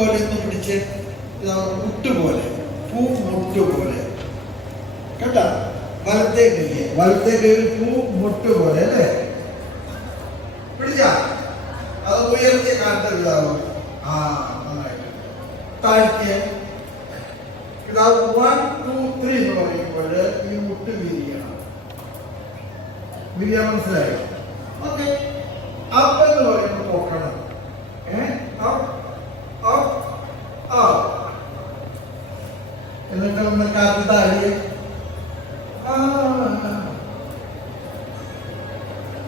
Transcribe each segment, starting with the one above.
പോലെ എന്ന് പിടിച്ച് മുട്ടുപോലെ പൂ മുട്ടുപോലെ കേട്ടാ? വലത്തേ കൈ വലത്തേ കൈയിൽ പൂ മുട്ടുപോലെ അല്ലേ? പിടിച്ച? അത് ഉയർത്തിയ കാലത്ത് ഇതാവും. ആ താഴ്ത്തിയ. ഇതാ വൺ ടു ത്രീ എന്ന് പറയുമ്പോൾ ഈ മുട്ട് വിരിയണം. വിരിയാൻ മനസ്സിലായോ? ഓക്കെ. അപ്പ് എന്ന് പറയുമ്പോൾ പോക്കണം ഏ അപ്പ് അപ്പ് അപ്പ് കാറ്റ് താഴെ ആ.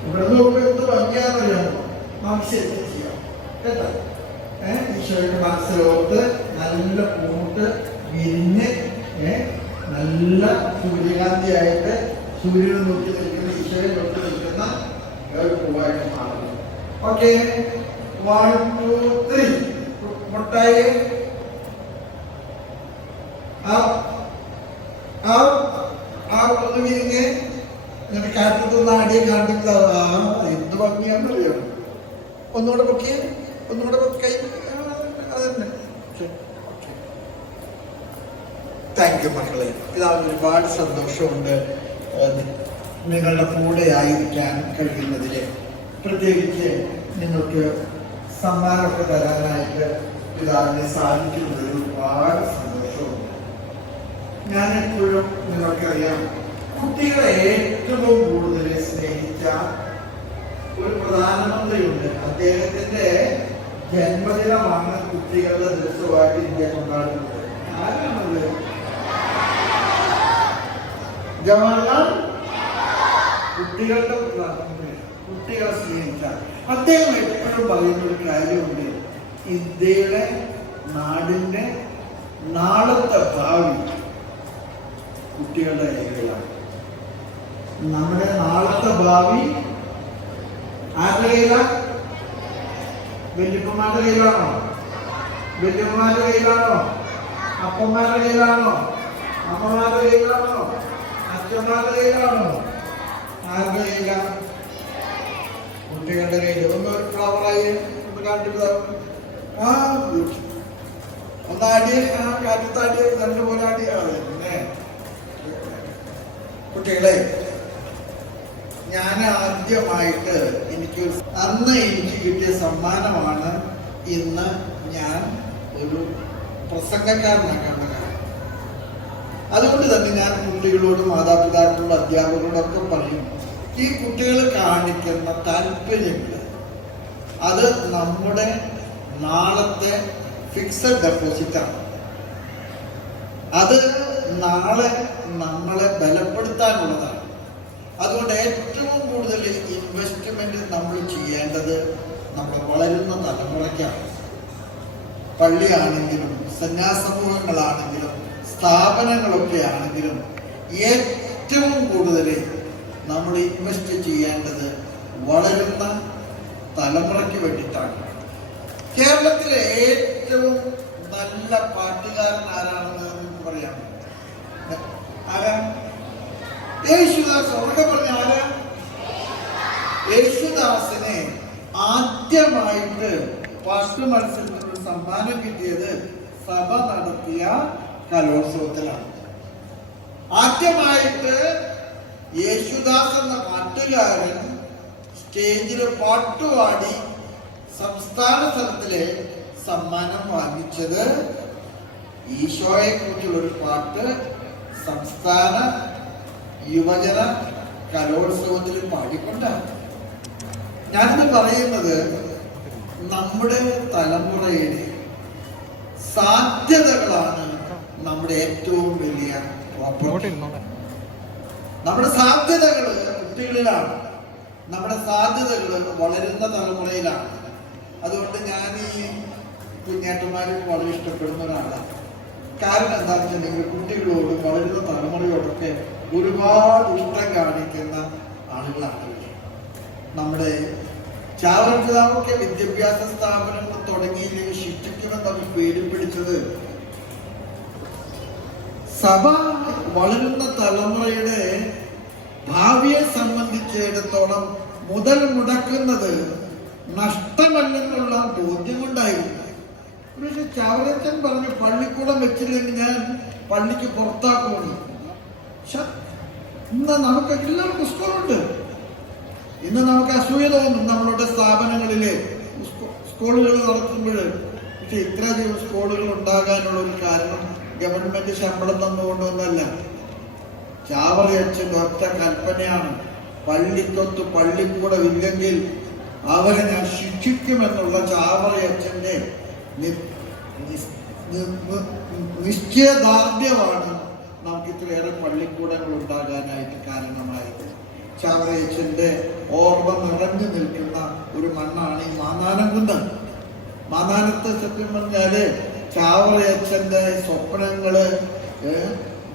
ഇവിടെ നോക്കുമ്പോൾ എന്ത് ഭംഗിയാണെന്നറിയാമോ മനുഷ്യത്തെ ചെയ്യാം കേട്ടോ? ഏഹ് ഈശോയുടെ നല്ല പൂട്ട് വിരിഞ്ഞ് ഏഹ് നല്ല സൂര്യകാന്തിയായിട്ട് സൂര്യനെ നോക്കി നിൽക്കുന്ന ഈശോയെ നോക്കി നിൽക്കുന്ന ഒരു പൂവായിട്ട് മാറുന്നു. ഓക്കെ. വൺ ടു ത്രീ മുട്ടായി. up, up ഇങ്ങനെ വിരിഞ്ഞ് എന്നിട്ട് കാറ്റത്ത് നാടിയെ കാണിക്കുക ആ എന്ത് ഭംഗിയാണെന്നറിയാം? ഒന്നുകൂടെ പൊക്കിയ ഒന്നുകൂടെ കൈ അതന്നെ. താങ്ക് യു മക്കളെ. ഇതാണ് ഒരുപാട് സന്തോഷമുണ്ട്. നിങ്ങളുടെ കൂടെ ആയിരിക്കാൻ കഴിയുന്നതിൽ പ്രത്യേകിച്ച് നിങ്ങൾക്ക് സമ്മാനമൊക്കെ തരാനായിട്ട് പിതാവിനെ സാധിക്കുന്നതിൽ ഒരുപാട് സന്തോഷമുണ്ട്. ഞാൻ എപ്പോഴും നിങ്ങൾക്കറിയാം കുട്ടികളെ ഏറ്റവും കൂടുതൽ സ്നേഹിച്ച ഒരു പ്രധാനമന്ത്രിയുണ്ട്. അദ്ദേഹത്തിന്റെ ജന്മദിനമാണ് കുട്ടികളുടെ ദിവസമായിട്ട് ഇന്ത്യ കൊണ്ടാടുന്നത്. ആരാണത്? ജവഹർലാൽ കുട്ടികളുടെ പ്രധാനമന്ത്രി. കുട്ടികളെ സ്നേഹിച്ച. അദ്ദേഹം എപ്പോഴും പറയുന്ന ഒരു കാര്യമുണ്ട്. ഇന്ത്യയുടെ നാടിന്റെ നാളത്തെ ഭാവി കുട്ടികളുടെ കൈകളിലാണ്. നമ്മുടെ നാളത്തെ ഭാവി ആരുടെ കയ്യിലാണ്? വല്യപ്പന്മാരുടെ കയ്യിലാണോ? വല്യമ്മമാരുടെ കയ്യിലാണോ? അപ്പന്മാരുടെ കയ്യിലാണോ? അമ്മമാരുടെ കയ്യിലാണോ? അച്ഛന്മാരുടെ കയ്യിലാണോ? ആരുടെ കയ്യിലാണ് കുട്ടികളുടെ കയ്യിൽ ഒന്ന് ഒരു ഫ്ലവറായി ഒന്ന് കണ്ടിട്ട് ആ ഒന്നാടിയ കാറ്റത്താടിയ നല്ലപോലെ ആടിയാണ് കുട്ടികളെ ഞാൻ ആദ്യമായിട്ട് എനിക്ക് അന്ന് എനിക്ക് കിട്ടിയ സമ്മാനമാണ് ഇന്ന് ഞാൻ ഒരു പ്രസംഗക്കാരനാക്കേണ്ട കാരണം അതുകൊണ്ട് തന്നെ ഞാൻ കുട്ടികളോടും മാതാപിതാക്കളോടും അധ്യാപകരോടും ഒക്കെ പറയും ഈ കുട്ടികൾ കാണിക്കുന്ന താല്പര്യങ്ങൾ അത് നമ്മുടെ നാളത്തെ ഫിക്സഡ് ഡെപ്പോസിറ്റാണ് അത് നാളെ നമ്മളെ ബലപ്പെടുത്താനുള്ളതാണ്. അതുകൊണ്ട് ഏറ്റവും കൂടുതൽ ഇൻവെസ്റ്റ്മെന്റ് നമ്മൾ ചെയ്യേണ്ടത് നമ്മൾ വളരുന്ന തലമുറയ്ക്കാണ്. പള്ളിയാണെങ്കിലും സന്യാസമൂഹങ്ങളാണെങ്കിലും സ്ഥാപനങ്ങളൊക്കെ ആണെങ്കിലും ഏറ്റവും കൂടുതൽ നമ്മൾ ഇൻവെസ്റ്റ് ചെയ്യേണ്ടത് വളരുന്ന തലമുറയ്ക്ക് വേണ്ടിയിട്ടാണ്. കേരളത്തിലെ ഏറ്റവും നല്ല പാട്ടുകാരൻ ആരാണെന്ന് പറയാമോ? യേശുദാസ് ഉറക്കെ പറഞ്ഞ ആരാ? യേശുദാസിനെ ആദ്യമായിട്ട് ഫസ്റ്റ് മത്സരത്തിൽ ഒരു സമ്മാനം കിട്ടിയത് സഭ നടത്തിയ കലോത്സവത്തിലാണ്. ആദ്യമായിട്ട് യേശുദാസ് എന്ന പാട്ടുകാരൻ സ്റ്റേജിൽ പാട്ടുപാടി സംസ്ഥാന തലത്തിലെ സമ്മാനം വാങ്ങിച്ചത് ഈശോയെ കുറിച്ചുള്ള ഒരു പാട്ട് സംസ്ഥാന യുവജന കലോത്സവത്തിൽ പാടിക്കൊണ്ടാണ്. ഞാനിത് പറയുന്നത് നമ്മുടെ തലമുറയുടെ സാധ്യതകളാണ് നമ്മുടെ ഏറ്റവും വലിയ നമ്മുടെ സാധ്യതകൾ കുട്ടികളിലാണ്. നമ്മുടെ സാധ്യതകൾ വളരുന്ന തലമുറയിലാണ്. അതുകൊണ്ട് ഞാൻ ഈ കുഞ്ഞേട്ടന്മാരെ വളരെ ഇഷ്ടപ്പെടുന്ന ഒരാളാണ്. കാരണം എന്താണെന്ന് വെച്ചിട്ടുണ്ടെങ്കിൽ കുട്ടികളോട് വളരുന്ന തലമുറയോടൊക്കെ ഒരുപാട് ഇഷ്ടം കാണിക്കുന്ന ആളുകളാണ്. നമ്മുടെ ചാവർജിതാവൊക്കെ വിദ്യാഭ്യാസ സ്ഥാപനങ്ങൾ തുടങ്ങിയില്ലെങ്കിൽ ശിക്ഷിക്കുമെന്ന് അവർ പേര് പിടിച്ചത് സഭ വളരുന്ന തലമുറയുടെ ഭാവിയെ സംബന്ധിച്ചിടത്തോളം മുതൽ മുടക്കുന്നത് നഷ്ടമല്ലെന്നുള്ള ബോധ്യമുണ്ടായിരുന്നു പക്ഷെ ചാവറച്ചൻ പറഞ്ഞു പള്ളിക്കൂടം വെച്ചില്ലെങ്കിൽ ഞാൻ പള്ളിക്ക് പുറത്താക്കുമെന്ന് ശ്ശെ, ഇന്ന് നമുക്ക് എല്ലാവർക്കും സ്കൂളുണ്ട്. ഇന്ന് നമുക്ക് അസൂയ തോന്നും നമ്മളുടെ സ്ഥാപനങ്ങളിലെ സ്കൂളുകൾ നടത്തുമ്പോൾ. പക്ഷെ ഇത്രയധികം സ്കൂളുകൾ ഉണ്ടാകാനുള്ള ഒരു കാരണം ഗവൺമെന്റ് ശമ്പളം തന്നുകൊണ്ടൊന്നല്ല ചാവറയച്ചൻ ഒറ്റ കൽപ്പനയാണ്. പള്ളിക്കൊത്ത് പള്ളിക്കൂടമില്ലെങ്കിൽ അവരെ ഞാൻ ശിക്ഷിക്കുമെന്നുള്ള ചാവറയച്ചന്റെ അച്ഛന്റെ നിശ്ചയദാർഢ്യമാണ് നമുക്ക് ഇത്രയേറെ പള്ളിക്കൂടങ്ങൾ ഉണ്ടാകാനായിട്ട് കാരണമായത്. ചാവറയച്ചന്റെ ഓർമ്മ നിറഞ്ഞു നിൽക്കുന്ന ഒരു മണ്ണാണ് ഈ മാന്നാനം കുന്ന്. സത്യം പറഞ്ഞാൽ ചാവറയച്ചന്റെ സ്വപ്നങ്ങൾ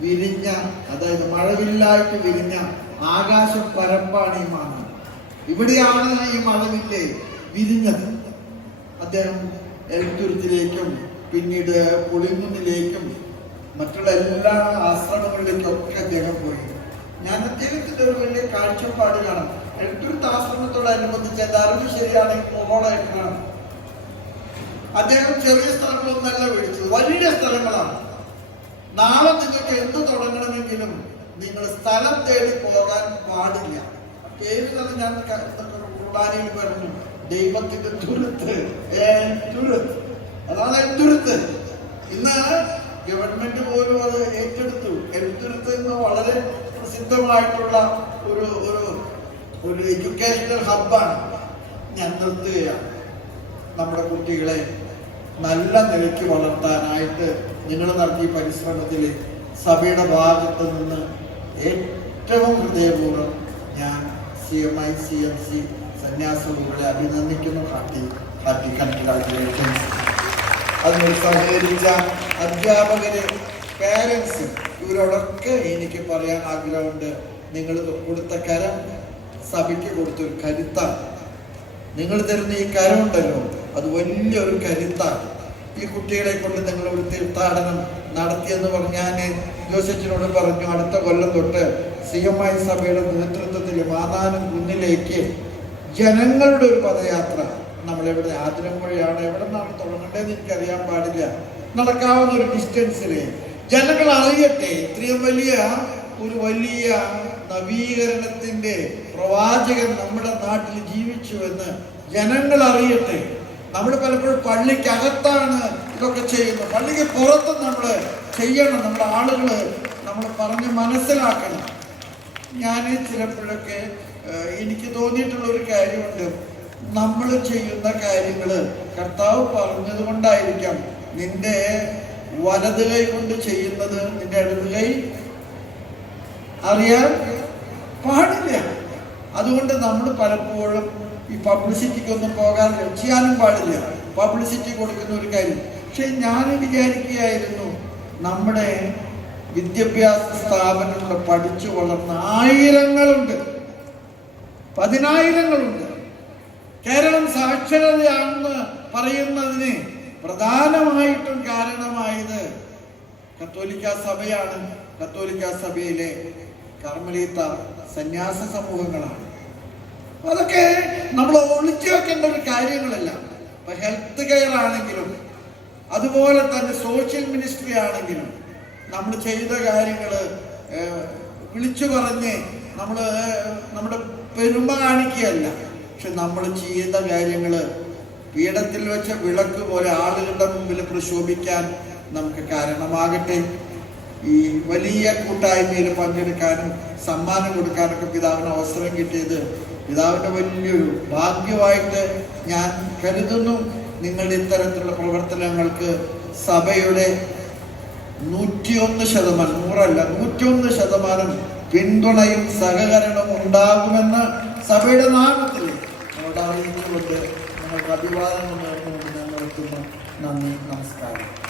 വിരിഞ്ഞ അതായത് മഴവില്ലായിട്ട് വിരിഞ്ഞ ആകാശ പരപ്പാണ് ഈ മാന്നാനം. ഇവിടെയാണ് ഈ മഴവില്ല് വിരിഞ്ഞത്. അദ്ദേഹം എൽത്തുരുത്തിലേക്കും പിന്നീട് പുളിങ്കുന്നിലേക്കും മറ്റുള്ള എല്ലാ ആശ്രമങ്ങളിലേക്കൊക്കെ അദ്ദേഹം പോയി. ഞാൻ അദ്ദേഹത്തിന്റെ ഒരു വലിയ കാഴ്ചപ്പാട് കാണാം. എൽത്തുരുത്ത് ആശ്രമത്തോടനുബന്ധിച്ച് എന്റെ അറിവ് ശരിയാണെങ്കിൽ കാണാം. അദ്ദേഹം ചെറിയ സ്ഥലങ്ങളൊന്നല്ല വിളിച്ചത് വലിയ സ്ഥലങ്ങളാണ്. നാളെ നിങ്ങൾക്ക് എന്ത് തുടങ്ങണമെങ്കിലും നിങ്ങൾ സ്ഥലം തേടി പോകാൻ പാടില്ല. പേര് തന്നെ ഞാൻ കുർബാനയിൽ പറഞ്ഞു. ദൈവത്തിന്റെ തുരുത്ത്. അതാണ് തുരുത്ത് ഇന്ന് ഗവൺമെന്റ് പോലും അത് ഏറ്റെടുത്തു. എന്ന് വളരെ പ്രസിദ്ധമായിട്ടുള്ള ഒരു ഒരു ഒരു എഡ്യൂക്കേഷണൽ ഹബ്ബാണ് ഞാൻ നിർത്തുകയാണ്. നമ്മുടെ കുട്ടികളെ നല്ല നിലയ്ക്ക് വളർത്താനായിട്ട് നിങ്ങൾ നടത്തിയ പരിശ്രമത്തിൽ സഭയുടെ ഭാഗത്ത് നിന്ന് ഏറ്റവും ഹൃദയപൂർവം ഞാൻ C M I C M C സന്യാസികളെ അഭിനന്ദിക്കുന്നു. ഹാർട്ടി ഹാർട്ടി കൺഗ്രാറ്റുലേഷൻസ് അതിനൊരു സഹകരിച്ച അധ്യാപകര് പാരൻസ് ഇവരോടൊക്കെ എനിക്ക് പറയാൻ ആഗ്രഹമുണ്ട്. നിങ്ങൾ കൊടുത്ത കരം സഭയ്ക്ക് കൊടുത്തൊരു കരുത്താണ്. നിങ്ങൾ തരുന്ന ഈ കരം ഉണ്ടല്ലോ അത് വലിയൊരു കരുത്താണ്. ഈ കുട്ടികളെ കൊണ്ട് നിങ്ങൾ ഒരു തീർത്ഥാടനം നടത്തിയെന്ന് പറഞ്ഞാൽ ജോസച്ചിനോട് പറഞ്ഞു അടുത്ത കൊല്ലം തൊട്ട് സി എം ഐ സഭയുടെ നേതൃത്വത്തിൽ മാതാനം കുന്നിലേക്ക് ജനങ്ങളുടെ ഒരു പദയാത്ര. നമ്മളെവിടെ ആതിരമ്പുഴയാണ് എവിടെ നിന്നാണ് തുടങ്ങേണ്ടതെന്ന് എനിക്കറിയാൻ പാടില്ല. നടക്കാവുന്ന ഒരു ഡിസ്റ്റൻസിൽ ജനങ്ങൾ അറിയട്ടെ ഇത്രയും വലിയ ഒരു വലിയ നവീകരണത്തിന്റെ പ്രവാചകൻ നമ്മുടെ നാട്ടിൽ ജീവിച്ചു എന്ന് ജനങ്ങൾ അറിയട്ടെ. നമ്മൾ പലപ്പോഴും പള്ളിക്കകത്താണ് ഇതൊക്കെ ചെയ്യുന്നത്. പള്ളിക്ക് പുറത്ത് നമ്മൾ ചെയ്യണം. നമ്മുടെ ആളുകൾ നമ്മൾ പറഞ്ഞ് മനസ്സിലാക്കണം. ഞാൻ ചിലപ്പോഴൊക്കെ എനിക്ക് തോന്നിയിട്ടുള്ള ഒരു കാര്യമുണ്ട്. നമ്മൾ ചെയ്യുന്ന കാര്യങ്ങൾ കർത്താവ് പറഞ്ഞത് കൊണ്ടായിരിക്കാം. നിന്റെ വലത് കൈ കൊണ്ട് ചെയ്യുന്നത് നിന്റെ ഇടത് കൈ അറിയാൻ പാടില്ല. അതുകൊണ്ട് നമ്മൾ പലപ്പോഴും ഈ പബ്ലിസിറ്റിക്കൊന്നും പോകാൻ ചെയ്യാനും പാടില്ല. പബ്ലിസിറ്റി കൊടുക്കുന്ന ഒരു കാര്യം. പക്ഷെ ഞാൻ വിചാരിക്കുകയായിരുന്നു നമ്മുടെ വിദ്യാഭ്യാസ സ്ഥാപനങ്ങൾ പഠിച്ചു വളർന്ന ആയിരങ്ങളുണ്ട്. പതിനായിരങ്ങളുണ്ട്. കേരളം സാക്ഷരതയാണെന്ന് പറയുന്നതിന് പ്രധാനമായിട്ടും കാരണമായത് കത്തോലിക്ക സഭയാണ്. കത്തോലിക്ക സഭയിലെ കർമ്മലീത്ത സന്യാസ സമൂഹങ്ങളാണ്. അതൊക്കെ നമ്മൾ ഒളിച്ചു വെക്കേണ്ട ഒരു കാര്യങ്ങളല്ല. ഇപ്പൊ ഹെൽത്ത് കെയർ ആണെങ്കിലും അതുപോലെ തന്നെ സോഷ്യൽ മിനിസ്ട്രി ആണെങ്കിലും നമ്മൾ ചെയ്ത കാര്യങ്ങൾ വിളിച്ചു പറഞ്ഞ് നമ്മൾ നമ്മുടെ പെരുമ കാണിക്കുകയല്ല. പക്ഷെ നമ്മൾ ചെയ്ത കാര്യങ്ങൾ പീഠത്തിൽ വെച്ച വിളക്ക് പോലെ ആളുകളുടെ മുമ്പിൽ പ്രശോഭിക്കാൻ നമുക്ക് കാരണമാകട്ടെ. ഈ വലിയ കൂട്ടായ്മയിൽ പങ്കെടുക്കാനും സമ്മാനം കൊടുക്കാനൊക്കെ പിതാവിന് അവസരം കിട്ടിയത് പിതാവിന്റെ വലിയൊരു ഭാഗ്യമായിട്ട് ഞാൻ കരുതുന്നു. നിങ്ങളുടെ ഇത്തരത്തിലുള്ള പ്രവർത്തനങ്ങൾക്ക് സഭയുടെ നൂറ്റിയൊന്ന് ശതമാനം നൂറല്ല നൂറ്റിയൊന്ന് ശതമാനം പിന്തുണയും സഹകരണവും ഉണ്ടാകുമെന്ന് സഭയുടെ നാമത്തിൽ നിങ്ങളോട് അഭിവാദനം നേർന്നുകൊണ്ട് നിർത്തുന്നു. നന്ദി നമസ്കാരം.